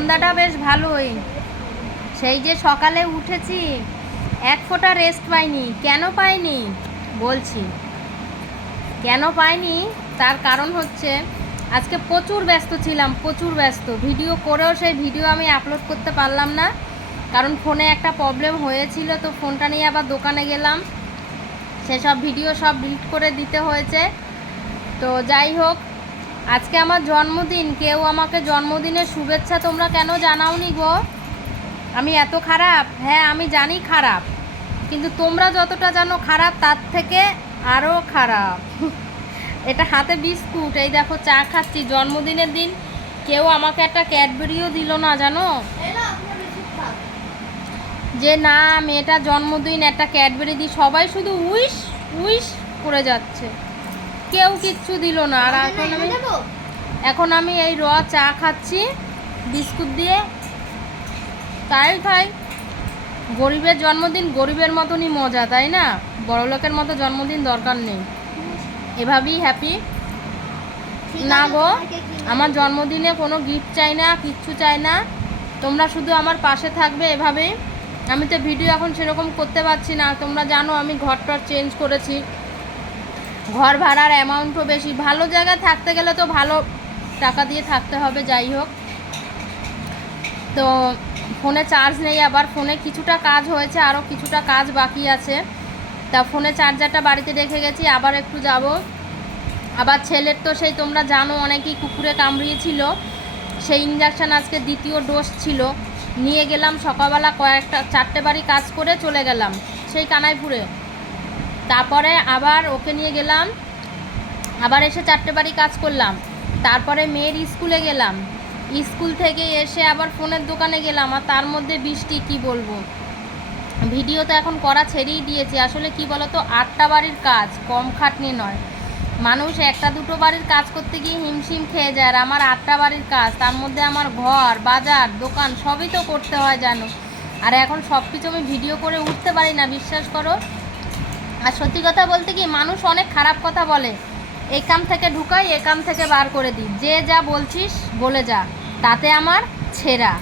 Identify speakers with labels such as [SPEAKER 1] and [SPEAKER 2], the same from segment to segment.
[SPEAKER 1] সন্ধ্যাটা বেশ ভালোই। সেই যে সকালে উঠেছি, এক ফোঁটা রেস্ট পাইনি। কেন পাইনি? বলছি। কেন পাইনি? তার কারণ হচ্ছে, আজকে প্রচুর ব্যস্ত ছিলাম, প্রচুর ব্যস্ত। ভিডিও করেও সেই ভিডিও আমি আপলোড করতে পারলাম না। কারণ ফোনে একটা প্রবলেম হয়েছিল, তো ফোনটা নিয়ে আবার দোকানে গেলাম। সেসব ভিডিও সব ডিলিট করে দিতে হয়েছে। তো যাই হোক আজকে আমার জন্মদিন, কেউ আমাকে জন্মদিনের শুভেচ্ছা তোমরা কেন জানাওনি গো? আমি এত খারাপ? হ্যাঁ আমি জানি খারাপ, কিন্তু তোমরা যতটা জানো খারাপ, তার থেকে আরও খারাপ। এটা হাতে বিস্কুট, এই দেখো চা খাচ্ছি, জন্মদিনের দিন কেউ আমাকে একটা ক্যাডবেরিও দিল না, জানো? যে না মেয়েটা জন্মদিন, একটা ক্যাডবেরি দিই, সবাই শুধু উইশ উইশ করে যাচ্ছে। কেউ কিচ্ছু দিল না। আর এখন আমি এখন আমি এই র চা খাচ্ছি বিস্কুট দিয়ে। তাই তাই গরিবের জন্মদিন গরিবের মতনই মজা তাই না? বড়লোকের মতো জন্মদিন দরকার নেই। এভাবেই হ্যাপি না গো আমার জন্মদিনে কোনো গিফট চাই না কিচ্ছু চাই না। তোমরা শুধু আমার পাশে থাকবে এভাবেই। আমি তো ভিডিও এখন সেরকম করতে পারছি না। তোমরা জানো আমি ঘরটর চেঞ্জ করেছি। ঘর ভাড়ার অ্যামাউন্টও বেশি। ভালো জায়গায় থাকতে গেলে তো ভালো টাকা দিয়ে থাকতে হবে, যাই হোক। তো ফোনে চার্জ নেই আবার। ফোনে কিছুটা কাজ হয়েছে আরও কিছুটা কাজ বাকি আছে। তা ফোনে চার্জারটা বাড়িতে রেখে গেছি, আবার একটু যাব। আবার ছেলের তো সেই তোমরা জানো, অনেকেই কুকুরে কামড়িয়েছিল। সেই ইঞ্জেকশান আজকে দ্বিতীয় ডোজ ছিল। নিয়ে গেলাম সকালবেলা কয়েকটা, চারটে বাড়ি কাজ করে চলে গেলাম। সেই কানাইপুরে। তারপরে আবার ওকে নিয়ে গেলাম। আবার এসে চারটে বাড়ি কাজ করলাম। তারপরে মেয়ের স্কুলে গেলাম। স্কুল থেকে এসে আবার ফোনের দোকানে গেলাম আর তার মধ্যে বৃষ্টি, কি বলব? ভিডিও তো এখন করা ছেড়েই দিয়েছি। আসলে কি বলতো, আটটা বাড়ির কাজ, কম খাটনি নয়। মানুষ একটা দুটো বাড়ির কাজ করতে গিয়ে হিমশিম খেয়ে যায় আর আমার আটটা বাড়ির কাজ, তার মধ্যে আমার ঘর, বাজার, দোকান সবই তো করতে হয় জানো। আর এখন সব কিছু আমি ভিডিও করে উঠতে পারি না, বিশ্বাস করো। আর সত্যি কথা বলতে কি, মানুষ অনেক খারাপ কথা বলে। এই কাম থেকে ঢুকাই, এ কাম থেকে বার করে দিই। যে যা বলছিস, বলে যা। তাতে আমার ছেঁড়া।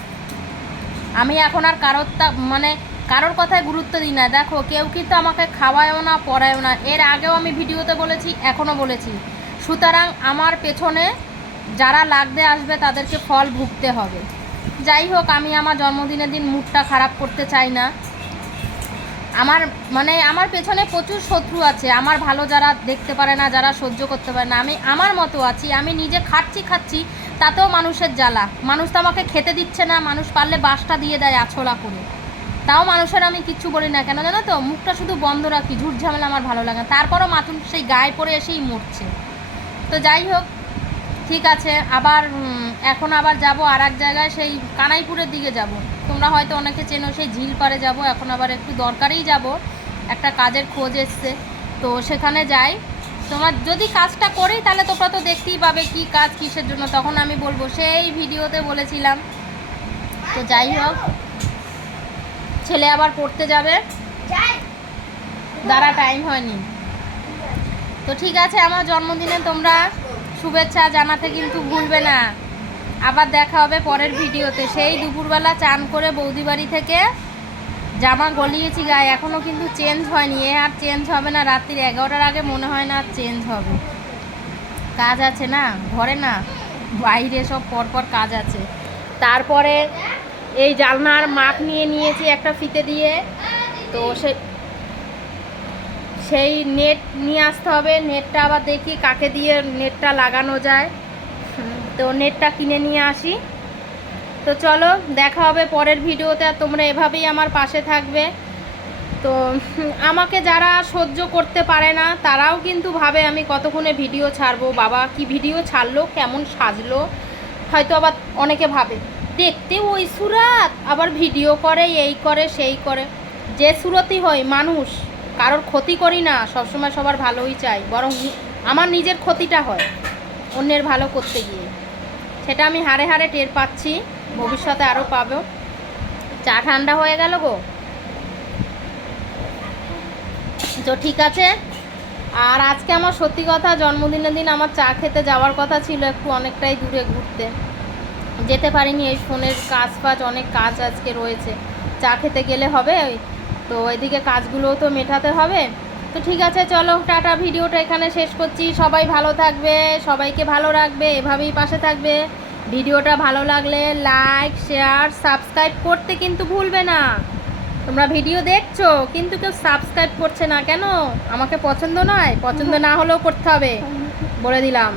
[SPEAKER 1] আমি এখন আর কারোর মানে কারোর কথায় গুরুত্ব দিই না। দেখো, কেউ কিন্তু আমাকে খাওয়ায়ও না, পড়ায়ও না। এর আগেও আমি ভিডিওতে বলেছি, এখনও বলেছি। সুতরাং আমার পেছনে যারা লাগতে আসবে, তাদেরকে ফল ভুগতে হবে। যাই হোক, আমি আমার জন্মদিনের দিন মুডটা খারাপ করতে চাই না। আমার মানে আমার পেছনে প্রচুর শত্রু আছে। আমার ভালো যারা দেখতে পারে না, যারা সহ্য করতে পারে না, আমি, আমার মতো আছি, আমি নিজে খাচ্ছি খাচ্ছি, তাতেও মানুষের জ্বালা। মানুষ তো আমাকে খেতে দিচ্ছে না, মানুষ পারলে বাসটা দিয়ে দেয় আছলা করে। তাও মানুষের আমি কিচ্ছু বলি না কেন জানো তো? মুখটা শুধু বন্ধ রাখি, ঝুট ঝামেলা আমার ভালো লাগে তারপরও মাতুন সেই গায়ে পড়ে এসেই মরছে। তো যাই হোক ঠিক আছে আবার এখন আবার যাব আর এক জায়গায় সেই কানাইপুরের দিকে যাব। তোমরা হয়তো অনেকে চেনো সেই ঝিল পাড়ে যাব এখন আবার একটু দরকারেই যাব একটা কাজের খোঁজ এসছে। তো সেখানে যাই। তোমার যদি কাজটা করি তাহলে তোমরা তো দেখতেই পাবে কি কাজ কিসের জন্য তখন আমি বলব সেই ভিডিওতে বলেছিলাম। তো যাই হোক ছেলে আবার পড়তে যাবে। দ্বারা টাইম হয়নি। তো ঠিক আছে আমার জন্মদিনে তোমরা শুভেচ্ছা জানাতে কিন্তু ভুলবে না। আবার দেখা হবে পরের ভিডিওতে। সেই দুপুরবেলা চান করে বৌদি বাড়ি থেকে জামা গলিয়েছি গায়ে। এখনও কিন্তু চেঞ্জ হয়নি। এ আর চেঞ্জ হবে না। রাত্রির এগারোটার আগে মনে হয় না আর চেঞ্জ হবে। কাজ আছে না? ঘরে না? বাইরে সব পরপর কাজ আছে। তারপরে এই জালনার মাপ নিয়ে নিয়েছি একটা ফিতে দিয়ে। তো সে সেই নেট নিয়ে আসতে হবে, নেটটা আবার দেখি কাকে দিয়ে নেটটা লাগানো যায়। তো নেটটা কিনে নিয়ে আসি। তো চলো, দেখা হবে পরের ভিডিওতে আর তোমরা এভাবেই আমার পাশে থাকবে। তো আমাকে যারা সহ্য করতে পারে না, তারাও কিন্তু ভাবে আমি কতক্ষণে ভিডিও ছাড়বো, বাবা কি ভিডিও ছাড়লো, কেমন সাজলো, হয়তো আবার অনেকে ভাবে। দেখতে ওই সুরাত, আবার ভিডিও করে, এই করে, সেই করে। যে সুরতই হয়, মানুষ। কারোর ক্ষতি করি না, সবসময় সবার ভালোই চাই। বরং আমার নিজের ক্ষতিটা হয়, অন্যের ভালো করতে গিয়ে। সেটা আমি হারে হারে টের পাচ্ছি, ভবিষ্যতে আরও পাবো। চা ঠান্ডা হয়ে গেল গো? তো ঠিক আছে। আর আজকে আমার সত্যি কথা, জন্মদিনের দিন আমার চা খেতে যাওয়ার কথা ছিল একটু অনেকটাই দূরে ঘুরতে। যেতে পারিনি, এই ফোনের কাজ ফাজ অনেক কাজ আজকে রয়েছে। চা খেতে গেলে হবে? তো এদিকে কাজগুলোও তো মেটাতে হবে। তো ঠিক আছে, চলো টাটা, ভিডিওটা এখানে শেষ করছি। সবাই ভালো থাকবে, সবাইকে ভালো রাখবে, এভাবেই পাশে থাকবে। ভিডিওটা ভালো লাগলে লাইক, শেয়ার, সাবস্ক্রাইব করতে কিন্তু ভুলবে না। তোমরা ভিডিও দেখছ, কিন্তু কেউ সাবস্ক্রাইব করছে না কেন? আমাকে পছন্দ নয়? পছন্দ না হলেও করতে হবে। বলে দিলাম।